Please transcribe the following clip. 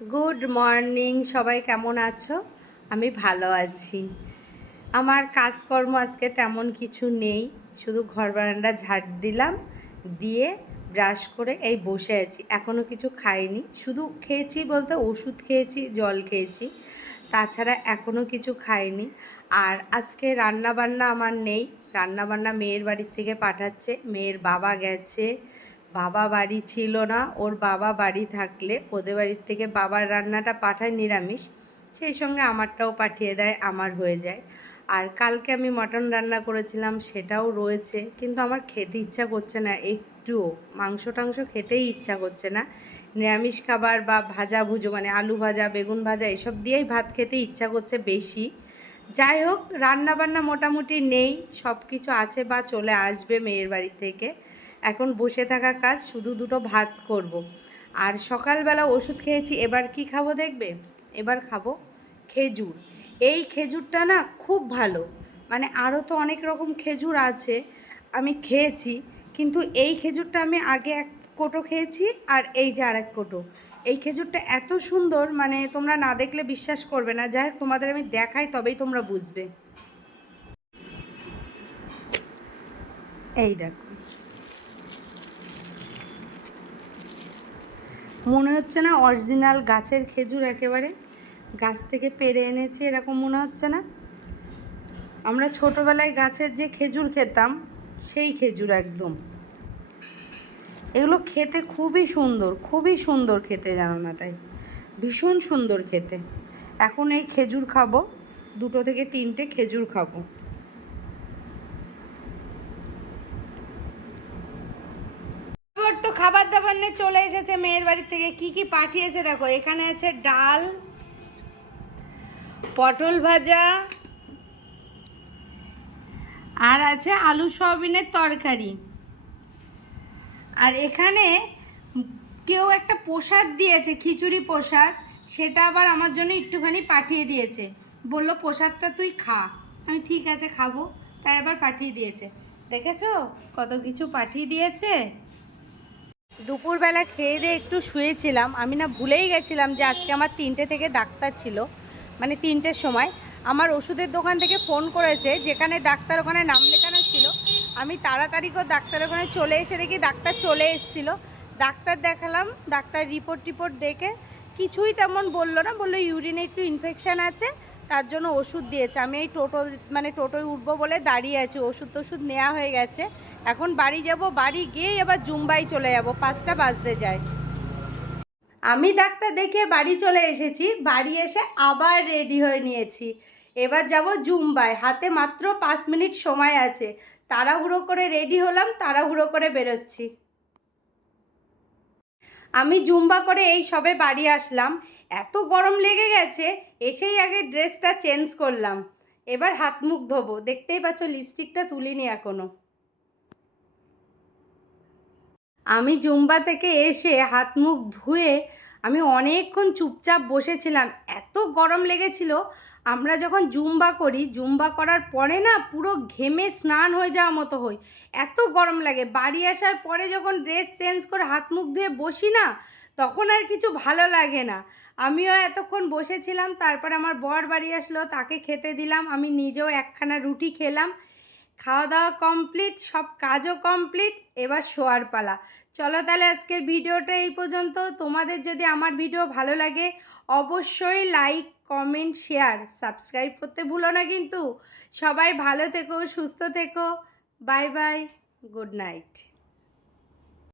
Good morning, সবাই কেমন আছো? আমি ভালো আছি। আমার কাজকর্ম আজকে তেমন কিছু নেই, শুধু ঘর বারান্দা ঝাড় দিলাম, দিয়ে ব্রাশ করে এই বসে আছি। এখনও কিছু খাইনি, শুধু খেয়েছি বলতে ওষুধ খেয়েছি, জল খেয়েছি, তাছাড়া এখনও কিছু খাইনি। আর আজকে রান্না বান্না আমার নেই, রান্না বান্না মেয়ের বাড়ির থেকে পাঠাচ্ছে। মেয়ের বাবা গেছে, বাবা বাড়ি ছিল না, ওর বাবা বাড়ি থাকলে ওদের বাড়ির থেকে বাবার রান্নাটা পাঠায় নিরামিষ, সেই সঙ্গে আমারটাও পাঠিয়ে দেয়, আমার হয়ে যায়। আর কালকে আমি মটন রান্না করেছিলাম, সেটাও রয়েছে, কিন্তু আমার খেতে ইচ্ছা করছে না, একটুও মাংস টাংস খেতেই ইচ্ছা করছে না। নিরামিষ খাবার বা ভাজা ভুজো মানে আলু ভাজা, বেগুন ভাজা এসব দিয়েই ভাত খেতে ইচ্ছা করছে বেশি। যাই হোক, রান্না বান্না মোটামুটি নেই, সব কিছু আছে বা চলে আসবে মেয়ের বাড়ি থেকে। এখন বসে থাকা কাজ, শুধু দুটো ভাত করব। আর সকালবেলা ওষুধ খেয়েছি, এবার কি খাবো দেখবে? এবার খাবো খেজুর। এই খেজুরটা না খুব ভালো, মানে আরও তো অনেক রকম খেজুর আছে, আমি খেয়েছি, কিন্তু এই খেজুরটা আমি আগে এক কোটো খেয়েছি, আর এই যে আর এক কোটো। এই খেজুরটা এত সুন্দর, মানে তোমরা না দেখলে বিশ্বাস করবে না। যাই হোক, তোমাদের আমি দেখাই, তবেই তোমরা বুঝবে। এই দেখো, মনে হচ্ছে না অরিজিনাল গাছের খেজুর, একেবারে গাছ থেকে পেড়ে এনেছি এরকম মনে হচ্ছে না? আমরা ছোটোবেলায় গাছের যে খেজুর খেতাম, সেই খেজুর একদম। এগুলো খেতে খুবই সুন্দর খেতে, জানো না? তাই ভীষণ সুন্দর খেতে। এখন এই খেজুর খাবো, 2 থেকে 3টে খেজুর খাবো। এবার তো খাবার দাবার নিয়ে চলে এসেছে মেয়ের বাড়ি থেকে। কি কি পাঠিয়েছে দেখো, এখানে আছে ডাল, পটল ভাজা, আর আছে আলু সয়াবিনের তরকারি। আর এখানে কেউ একটা প্রসাদ দিয়েছে, খিচুড়ি প্রসাদ, সেটা আবার আমার জন্য একটুখানি পাঠিয়ে দিয়েছে, বললো প্রসাদটা তুই খা। আমি ঠিক আছে খাবো, তাই আবার পাঠিয়ে দিয়েছে। দেখেছো কত কিছু পাঠিয়ে দিয়েছে। দুপুরবেলা খেয়ে দিয়ে একটু শুয়েছিলাম, আমি না ভুলেই গেছিলাম যে আজকে আমার 3টে থেকে ডাক্তার ছিল, মানে 3টের সময় আমার ওষুধের দোকান থেকে ফোন করেছে, যেখানে ডাক্তার ওখানে নাম লেখানো ছিল। আমি তাড়াতাড়ি করে ডাক্তার ওখানে চলে এসে দেখি ডাক্তার চলে এসেছিলো। ডাক্তার দেখালাম, ডাক্তার রিপোর্ট দেখে কিছুই তেমন বললো না, বললো ইউরিনে একটু ইনফেকশান আছে, তার জন্য ওষুধ দিয়েছে। আমি এই টোটোয় উঠবো বলে দাঁড়িয়ে আছি, ওষুধ নেওয়া হয়ে গেছে। এখন বাড়ি যাব, বাড়ি গিয়েই আবার জুম্বাই চলে যাব, 5টা বাজতে যায়। আমি ডাক্তার দেখে বাড়ি চলে এসেছি, বাড়ি এসে আবার রেডি হয়ে নিয়েছি। এবার যাব জুম্বায়, হাতে মাত্র 5 মিনিট সময় আছে। তাড়াহুড়ো করে রেডি হলাম, তাড়াহুড়ো করে বেরোচ্ছি। আমি জুম্বা করে এই সবে বাড়ি আসলাম, এত গরম লেগে গেছে, এসেই আগে ড্রেসটা চেঞ্জ করলাম। এবার হাত মুখ ধোবো, দেখতেই পাচ্ছ লিপস্টিকটা তুলিনি এখনো। আমি জুম্বা থেকে এসে হাত মুখ ধুয়ে আমি অনেকক্ষণ চুপচাপ বসেছিলাম, এত গরম লেগেছিল। আমরা যখন জুম্বা করি, জুম্বা করার পরে না পুরো ঘেমে স্নান হয়ে যাওয়ার মতো হই, এত গরম লাগে। বাড়ি আসার পরে যখন ড্রেস চেঞ্জ করে হাত মুখ ধুয়ে বসি না, তখন আর কিছু ভালো লাগে না। আমিও এতক্ষণ বসেছিলাম, তারপর আমার বর বাড়ি আসলো, তাকে খেতে দিলাম, আমি নিজেও একখানা রুটি খেলাম। খাওয়া দাওয়া কমপ্লিট, সব কাজও কমপ্লিট, এবার শোয়ার পালা। চলো তাহলে আজকের ভিডিওটা এই পর্যন্ত। তোমাদের যদি আমার ভিডিও ভালো লাগে, অবশ্যই লাইক, কমেন্ট, শেয়ার, সাবস্ক্রাইব করতে ভুলো না কিন্তু। সবাই ভালো থেকো, সুস্থ থেকো। Bye bye, good night.